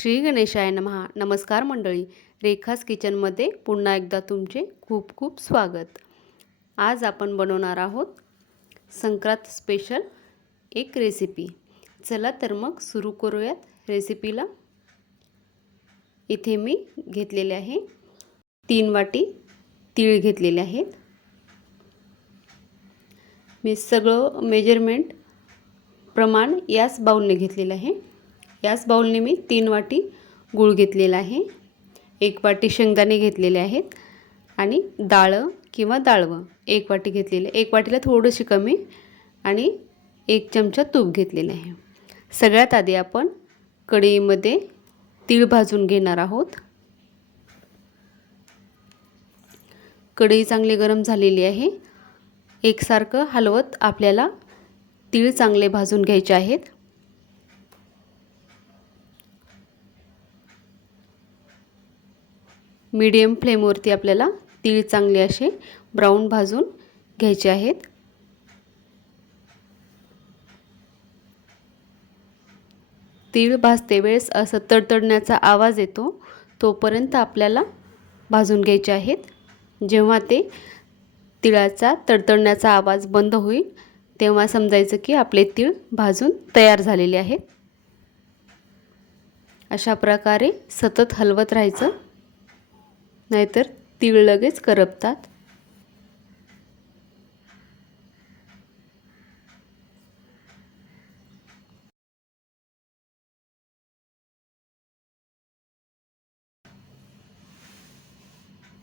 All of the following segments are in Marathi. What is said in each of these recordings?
श्री गणेशाय नमहा. नमस्कार मंडळी. रेखास किचनमध्ये पुन्हा एकदा तुमचे खूप खूप स्वागत. आज आपण बनवणार आहोत संक्रांत स्पेशल एक रेसिपी चला तर मग सुरू करूयात रेसिपीला इथे मी घेतलेले आहे तीन वाटी तीळ घेतलेले आहेत. मी सगळं मेजरमेंट प्रमाण याच बाऊलने घेतलेलं आहे. याच बाऊलने मी तीन वाटी गूळ घेतलेला आहे. एक वाटी शेंगदाणे घेतलेले आहेत आणि डाळं किंवा डाळवं एक वाटी घेतलेले. एक वाटीला थोडंशी कमी आणि एक चमचा तूप घेतलेलं आहे. सगळ्यात आधी आपण कढईमध्ये तीळ भाजून घेणार आहोत. कढई चांगली गरम झालेली आहे. एकसारखं हलवत आपल्याला तीळ चांगले भाजून घ्यायचे आहेत. मीडियम फ्लेमवरती आपल्याला तीळ चांगले असे ब्राऊन भाजून घ्यायचे आहेत. तीळ भाजते वेळेस असं तडतडण्याचा आवाज येतो तोपर्यंत आपल्याला भाजून घ्यायचे आहेत. जेव्हा ते तिळाचा तडतडण्याचा आवाज बंद होईल तेव्हा समजायचं की आपले तीळ भाजून तयार झालेले आहेत. अशा प्रकारे सतत हलवत राहायचं. नाहीतर तीळ लगेच करपतात.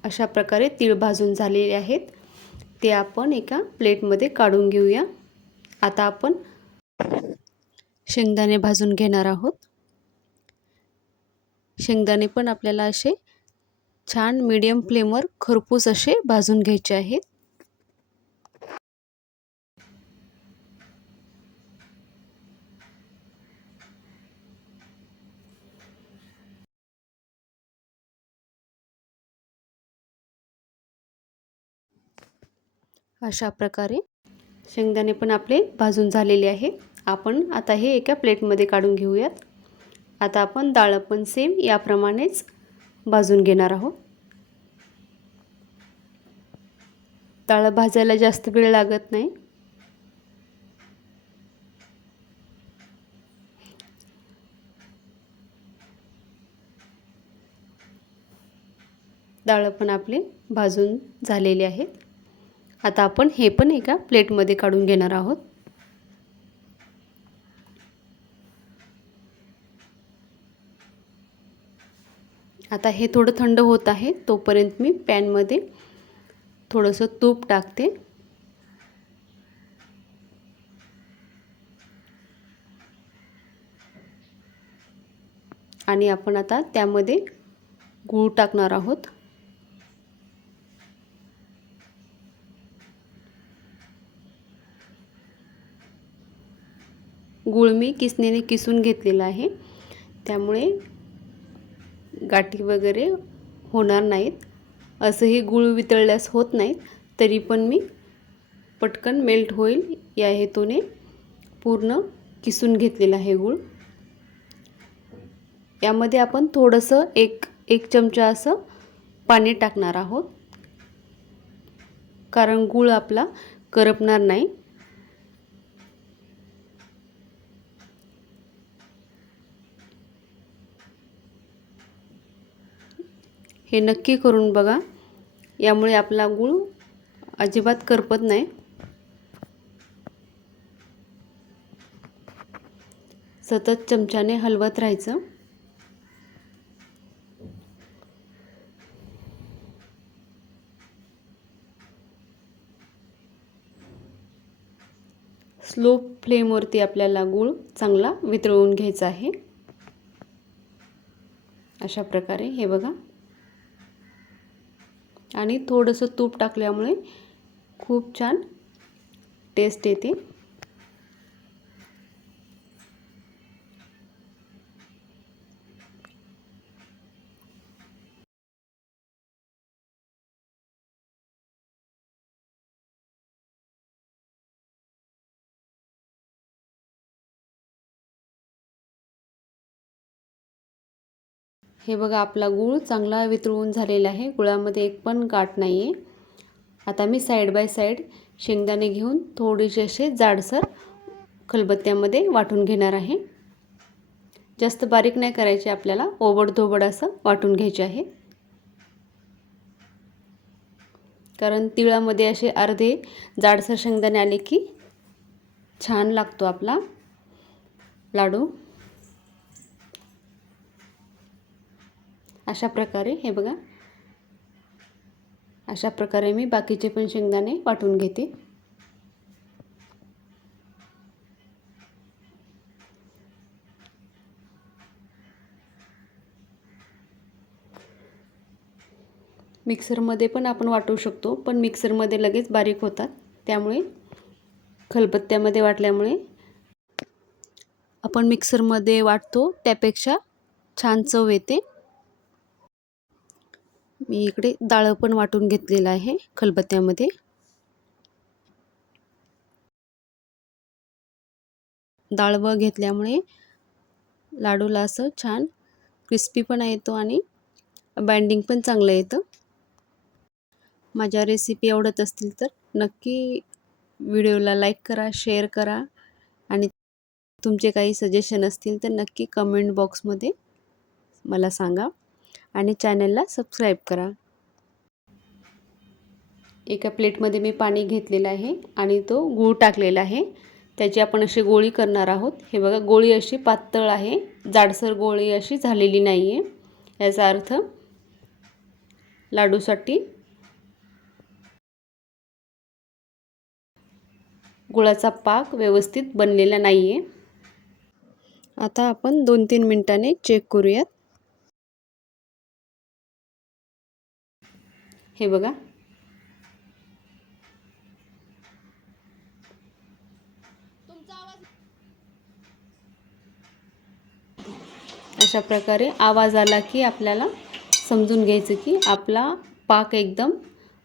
अशा प्रकारे तीळ भाजून झालेले आहेत. ते आपण एका प्लेटमध्ये काढून घेऊया. आता आपण शेंगदाणे भाजून घेणार आहोत. शेंगदाणे पण आपल्याला असे छान मीडियम फ्लेमवर खरपूस असे भाजून घ्यायचे आहेत. अशा प्रकारे शेंगदाणे पण आपले भाजून झालेले आहे आपण आता हे एका प्लेटमध्ये काढून घेऊयात. आता आपण डाळ पण सेम याप्रमाणेच भाजून घेणार आहोत. डाळ भाजायला जास्त वेळ लागत नाही. डाळ पण आपले भाजून झालेले आहेत. आता आपण हे पण एका प्लेटमध्ये काढून घेणार आहोत. आता हे थोडं थंड होत आहे तोपर्यंत मी पॅनमध्ये थोडंसं तूप टाकते. आणि आपण आता त्यामध्ये गूळ टाकणार आहोत. गूळ मी किसणीने किसून घेतलेला आहे. त्यामुळे गाठी वगैरे होणार नाहीत. असंही गूळ वितळल्यास होत नाहीत. तरी पण मी पटकन मेल्ट होईल या हेतूने पूर्ण किसून घेतलेला आहे गूळ. यामध्ये आपण थोडंसं एक एक चमचा असं पाणी टाकणार आहोत. कारण गूळ आपला करपणार नाही. हे नक्की करून बघा. यामुळे आपला गूळ अजिबात करपत नाही. सतत चमच्याने हलवत राहायचं. स्लो फ्लेमवरती आपल्याला गूळ चांगला वितळवून घ्यायचा आहे. अशा प्रकारे हे बघा. आणि थोडंसं तूप टाकल्यामुळे खूप छान टेस्ट येते. हे बघा आपला गूळ चांगला वितळून झालेला आहे. गुळामध्ये एक पण गाठ नाही आहे आता मी साईड बाय साईड शेंगदाणे घेऊन थोडेसे असे जाडसर खलबत्त्यामध्ये वाटून घेणार आहे. जास्त बारीक नाही करायचे आपल्याला. ओबडधोबड असं वाटून घ्यायचे आहे. कारण तिळामध्ये असे अर्धे जाडसर शेंगदाणे आले की छान लागतो आपला लाडू. अशा प्रकारे हे बघा. अशा प्रकारे मी बाकीचे पण शेंगदाणे वाटून घेते. मिक्सरमध्ये पण आपण वाटू शकतो पण मिक्सरमध्ये लगेच बारीक होतात. त्यामुळे खलबत्त्यामध्ये वाटल्यामुळे आपण मिक्सरमध्ये वाटतो त्यापेक्षा छान चव येते. मी इकडे डाळं पण वाटून घेतलेलं आहे खलबत्त्यामध्ये. डाळवं घेतल्यामुळे लाडूला असं छान क्रिस्पी पण येतो आणि बाइंडिंग पण चांगलं येतं. माझ्या रेसिपी आवडत असतील तर नक्की व्हिडिओला लाईक करा शेअर करा आणि तुमचे काही सजेशन असतील तर नक्की कमेंट बॉक्समध्ये मला सांगा. आणि चॅनलला सबस्क्राईब करा. एका प्लेटमध्ये मी पाणी घेतलेलं आहे आणि तो गूळ टाकलेला आहे. त्याची आपण अशी गोळी करणार आहोत. हे बघा गोळी अशी पातळ आहे. जाडसर गोळी अशी झालेली नाही आहे याचा अर्थ लाडूसाठी गुळाचा पाक व्यवस्थित बनलेला नाही आहे आता आपण दोन तीन मिनटाने चेक करूयात. हे बघा. अशा प्रकारे आवाज आला की आपल्याला समजून घ्यायचं की आपला पाक एकदम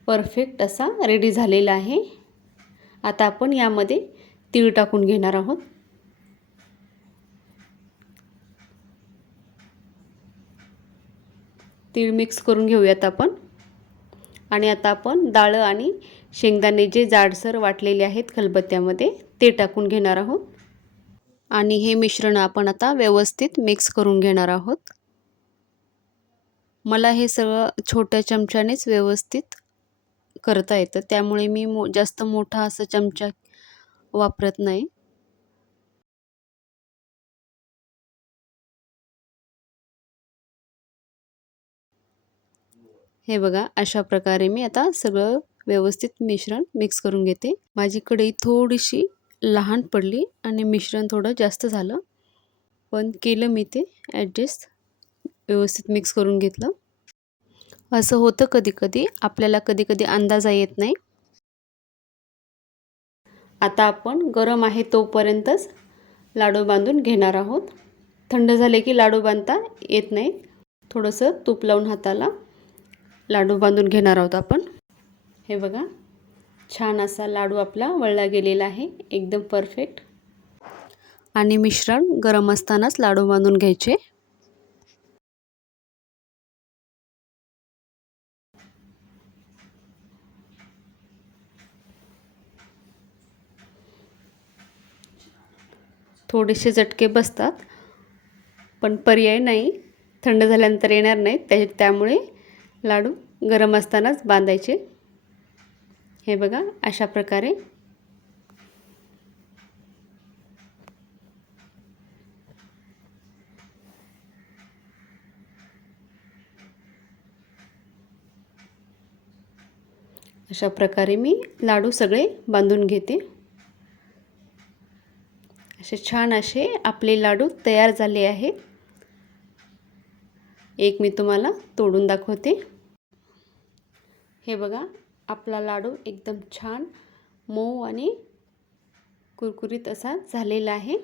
परफेक्ट असा रेडी झालेला आहे. आता आपण यामध्ये तीळ टाकून घेणार आहोत. तीळ मिक्स करून घेऊयात आपण. आणि आता आपण डाळं आणि शेंगदाणे जे जाडसर वाटलेले आहेत खलबत्त्यामध्ये ते टाकून घेणार आहोत. आणि हे मिश्रण आपण आता व्यवस्थित मिक्स करून घेणार आहोत. मला हे सगळं छोट्या चमच्यानेच व्यवस्थित करता येतं. त्यामुळे मी मो जास्त मोठा असं चमचा वापरत नाही. हे बघा अशा प्रकारे मी आता सगळं व्यवस्थित मिश्रण मिक्स करून घेते. माझी कढई थोडीशी लहान पडली आणि मिश्रण थोडं जास्त झालं. पण केलं मी ते ॲडजस्ट व्यवस्थित मिक्स करून घेतलं. असं होतं कधीकधी आपल्याला कधी कधी अंदाजा येत नाही. आता आपण गरम आहे तोपर्यंतच लाडू बांधून घेणार आहोत. थंड झाले की लाडू बांधता येत नाही. थोडंसं तूप लावून हाताला. लाडू बांधून घेणार आहोत आपण. हे बघा छान असा लाडू आपला वळला गेलेला आहे एकदम परफेक्ट. आणि मिश्रण गरम असतानाच लाडू बांधून घ्यायचे. थोडेसे झटके बसतात पण पर्याय नाही. थंड झाल्यानंतर येणार नाहीत त्या त्यामुळे लाडू गरम असतानाच बांधायचे. हे बघा अशा प्रकारे. अशा प्रकारे मी लाडू सगळे बांधून घेते. असे छान असे आपले लाडू तयार झाले आहेत. एक मी तुम्हाला तोडून दाखवते. हे बघा आपला लाडू एकदम छान मऊ आणि कुरकुरीत असा झालेला आहे.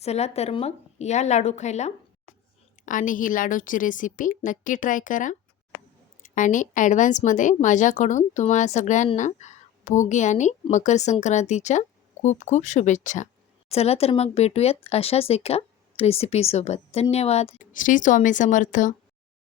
चला तर मग या लाडू खायला आणि ही लाडूची रेसिपी नक्की ट्राय करा. आणि ॲडव्हान्समध्ये माझ्याकडून तुम्हाला सगळ्यांना भोगी आणि मकर संक्रांतीच्या खूप खूप शुभेच्छा. चला तर मग भेटूयात अशाच एका रेसिपीसोबत धन्यवाद. श्री स्वामी समर्थ.